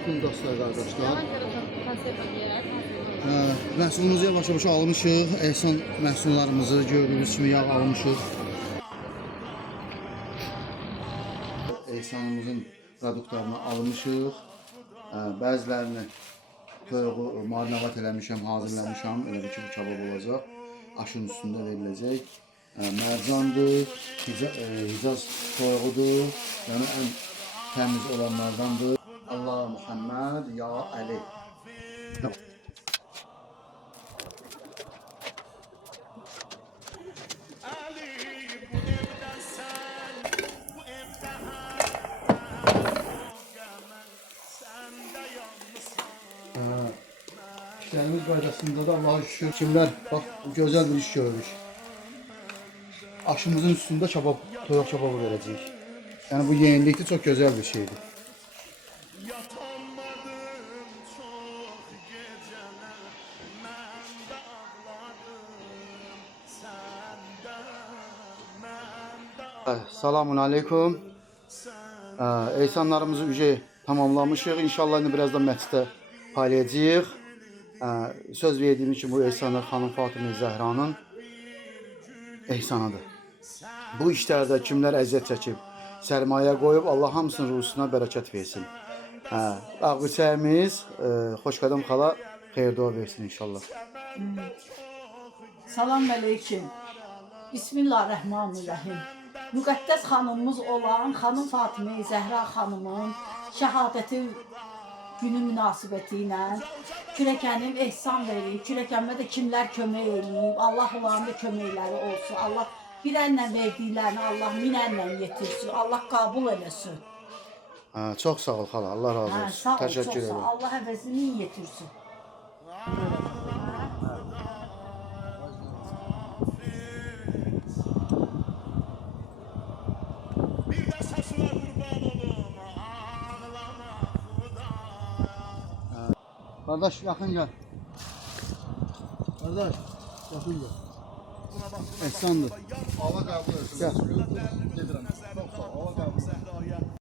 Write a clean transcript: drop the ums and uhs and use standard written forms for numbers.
Bütün dostlar, qardaşlar. Məhsulumuzu yavaş-yavaş almışıq. Ehsan məhsullarımızı gördüyünüz kimi yağ almışıq. Ehsanımızın produktlarını almışıq. Bəzilərini toyuğu marinavat eləmişəm, hazırlamışam. Elə bir ki, bu kabab olacaq. Aşın üstündə veriləcək. Mərcandır, Hicaz toyuğudur. Yəni ən təmiz olanlardandır. Allah Muhammed, ya Ali. İşlerimiz qaydasında da Allah'a şükür. Kimler bak güzel bir iş görmüş. Aşımızın üstünde kebap, toyuq kebabı verəcəyik. Yəni bu yenilikdə çox gözəl bir şeydir. Selamun aleyküm. Ehsanlarımızı ücə tamamlamışıq. İnşallah indi birazdan məsciddə paylayacağıq. Söz verdiğim için bu ehsanlar Xanım Fatıma Zəhranın ehsanıdır. Bu işlərdə kimlər əziyyət çəkib, sərmayə qoyub, Allah hamısının ruhusuna bərəkət versin. Ağbirçəyimiz Xoşqədəm xala xeyir dua versin inşallah. Salam aleyküm. Bismillahirrahmanirrahim. Müqəddəs xanımımız olan Xanım Fatıma Zəhra xanımın şəhadəti günü münasibəti ilə kürəkənim ehsan verib, kürəkəmə də kimlər kömək eləyib, Allah onların da köməkləri olsun. Allah bir əllə verdiklərini Allah min əllə yetirsin, Allah qəbul eləsin. Çox sağ ol xala, Allah razı olsun. Sağ ol, Təşəkkür çox sağ ol. ederim. Allah əvəzini yetirsin. Kardeş yakın gel. Kardeş yakın gel. Ehsandır. Allah qəbul etsin. Gel. Gedirəm. Çox sağ ol. Allah qəbul etsin.